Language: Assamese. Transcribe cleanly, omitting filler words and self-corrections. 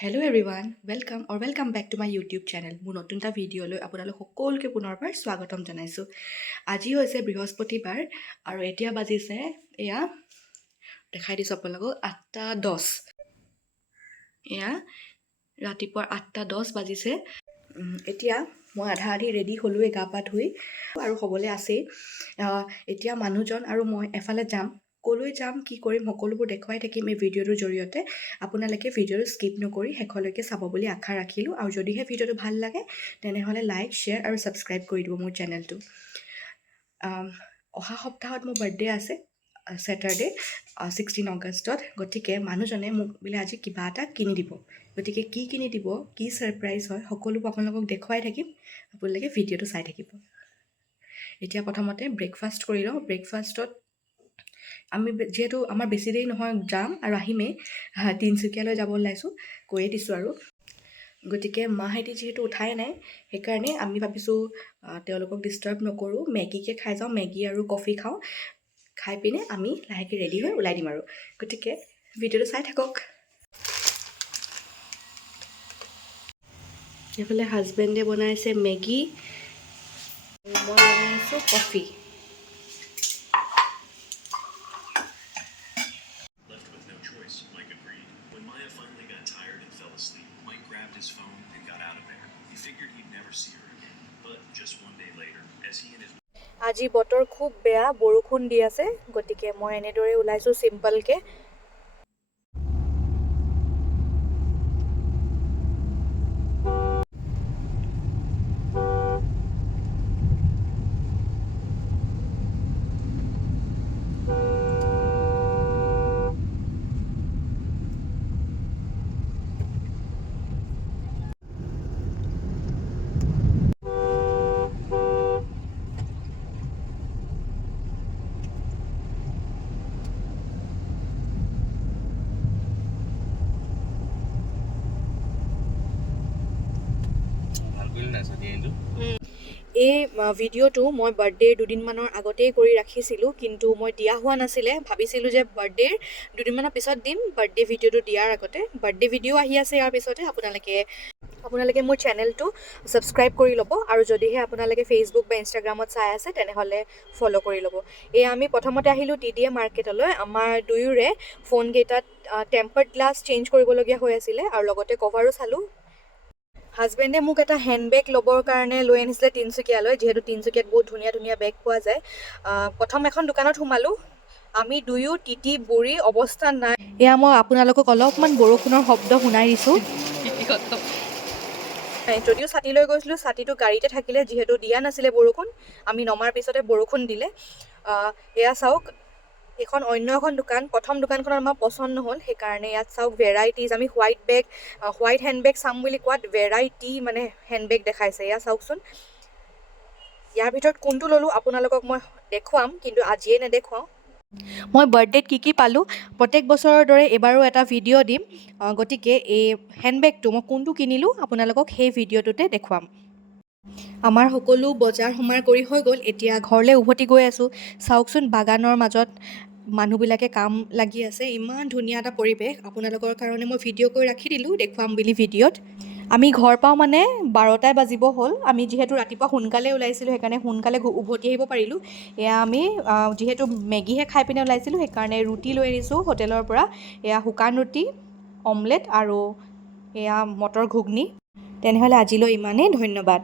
Hello everyone, welcome back to my YouTube channel. মোৰ নতুন এটা ভিডিঅ'লৈ আপোনালোক সকলোকে পুনৰবাৰ স্বাগতম জনাইছোঁ। আজি হৈছে বৃহস্পতিবাৰ আৰু এতিয়া বাজিছে এয়া দেখাই দিছোঁ আপোনালোকক 8:10। এয়া ৰাতিপুৱা 8:10 বাজিছে। এতিয়া মই আধা আধি ৰেডি হ'লোৱে গা পা ধুই আৰু হ'বলৈ আছেই। এতিয়া মানুহজন আৰু মই এফালে যাম। কলৈ যাম কি কৰিম সকলোবোৰ দেখুৱাই থাকিম এই ভিডিঅ'টোৰ জৰিয়তে। আপোনালোকে ভিডিঅ'টো স্কিপ নকৰি শেষলৈকে চাব বুলি আশা ৰাখিলোঁ আৰু যদিহে ভিডিঅ'টো ভাল লাগে তেনেহ'লে লাইক শ্বেয়াৰ আৰু ছাবস্ক্ৰাইব কৰি দিব মোৰ চেনেলটো। অহা সপ্তাহত মোৰ বাৰ্থডে আছে, ছেটাৰডে 16 অগষ্টত। গতিকে মানুহজনে মোক বোলে আজি কিবা এটা কিনি দিব। গতিকে কি কিনি দিব, কি ছাৰপ্ৰাইজ হয় সকলোবোৰ আপোনালোকক দেখুৱাই থাকিম। আপোনালোকে ভিডিঅ'টো চাই থাকিব। এতিয়া প্ৰথমতে ব্ৰেকফাষ্ট কৰি লওঁ। ব্ৰেকফাষ্টত আমি যিহেতু আমাৰ বেছি দেৰি নহয় যাম আৰু আহিমেই, তিনিচুকীয়ালৈ যাব ওলাইছোঁ, কৈয়ে দিছোঁ আৰু। গতিকে মাহেঁতি যিহেতু উঠাই নাই সেইকাৰণে আমি ভাবিছোঁ তেওঁলোকক ডিষ্টাৰ্ব নকৰোঁ, মেগীকে খাই যাওঁ, মেগী আৰু কফি খাওঁ। খাই পিনে আমি লাহেকৈ ৰেডি হৈ ওলাই দিম আৰু। গতিকে ভিডিঅ'টো চাই থাকক। এইফালে হাজবেণ্ডে বনাইছে মেগী, মই বনাইছোঁ coffee. His phone and got out of there. He figured he'd never see her again. But just one day later, as he and his আজি বতৰ খুব বেয়া, বৰষুণ দি আছে। গতিকে মই এনেদৰে ওলাইছোঁ চিম্পলকে। এই ভিডিঅ'টো মই বাৰ্থডেৰ দুদিনমানৰ আগতেই কৰি ৰাখিছিলোঁ, কিন্তু মই দিয়া হোৱা নাছিলে। ভাবিছিলোঁ যে বাৰ্থডেৰ দুদিনমানৰ পিছত দিম, বাৰ্থডে ভিডিঅ'টো দিয়াৰ আগতে। বাৰ্থডে ভিডিঅ' আহি আছে ইয়াৰ পিছতে। আপোনালোকে মোৰ চেনেলটো ছাবস্ক্ৰাইব কৰি ল'ব আৰু যদিহে আপোনালোকে ফেচবুক বা ইনষ্টাগ্ৰামত চাই আছে তেনেহ'লে ফ'ল' কৰি ল'ব। এয়া আমি প্ৰথমতে আহিলোঁ TDA মাৰ্কেটলৈ। আমাৰ দুয়োৰে ফোনকেইটাত টেম্পাৰ্ড গ্লাছ চেঞ্জ কৰিবলগীয়া হৈ আছিলে আৰু লগতে কভাৰো চালোঁ। হাজবেণ্ডে মোক এটা হেণ্ডবেগ ল'বৰ কাৰণে লৈ আনিছিলে তিনিচুকীয়ালৈ, যিহেতু তিনিচুকীয়াত বহুত ধুনীয়া ধুনীয়া বেগ পোৱা যায়। প্ৰথম এখন দোকানত সোমালোঁ। আমি দুয়ো তিতি বুঢ়ী, অৱস্থা নাই। এয়া মই আপোনালোকক অলপমান বৰষুণৰ শব্দ শুনাই দিছোঁ। যদিও ছাতি লৈ গৈছিলোঁ, ছাতিটো গাড়ীতে থাকিলে, যিহেতু দিয়া নাছিলে বৰষুণ। আমি নমাৰ পিছতে বৰষুণ দিলে। এয়া চাওক, এইখন অন্য এখন দোকান। প্ৰথম দোকানখনত আমাৰ পচন্দ নহ'ল, সেইকাৰণে ইয়াত চাওক ভেৰাইটিজ। আমি হোৱাইট হেণ্ডবেগ চাম বুলি কোৱাত ভেৰাইটি মানে হেণ্ডবেগ দেখাইছে। এয়া চাওকচোন। ইয়াৰ ভিতৰত কোনটো ল'লোঁ আপোনালোকক মই দেখুৱাম, কিন্তু আজিয়ে নেদেখুৱাওঁ। মই বাৰ্থডেত কি পালোঁ প্ৰত্যেক বছৰৰ দৰে এইবাৰো এটা ভিডিঅ' দিম। গতিকে এই হেণ্ডবেগটো মই কোনটো কিনিলোঁ আপোনালোকক সেই ভিডিঅ'টোতে দেখুৱাম। আমাৰ সকলো বজাৰ সমাৰ কৰি হৈ গ'ল। এতিয়া ঘৰলৈ উভতি গৈ আছোঁ। চাওকচোন, বাগানৰ মাজত মানুহবিলাকে কাম লাগি আছে। ইমান ধুনীয়া এটা পৰিৱেশ। আপোনালোকৰ কাৰণে মই ভিডিঅ' কৰি ৰাখি দিলোঁ, দেখুৱাম বুলি ভিডিঅ'ত। আমি ঘৰ পাওঁ মানে 12টাই বাজিব হ'ল। আমি যিহেতু ৰাতিপুৱা সোনকালে ওলাইছিলোঁ সেইকাৰণে সোনকালে উভতি আহিব পাৰিলোঁ। এয়া আমি যিহেতু মেগীহে খাই পিনে ওলাইছিলোঁ সেইকাৰণে ৰুটি লৈ আনিছোঁ হোটেলৰ পৰা। এয়া শুকান ৰুটি, অমলেট আৰু এয়া মটৰ ঘুগনি। তেনেহ'লে আজিলৈ ইমানেই, ধন্যবাদ।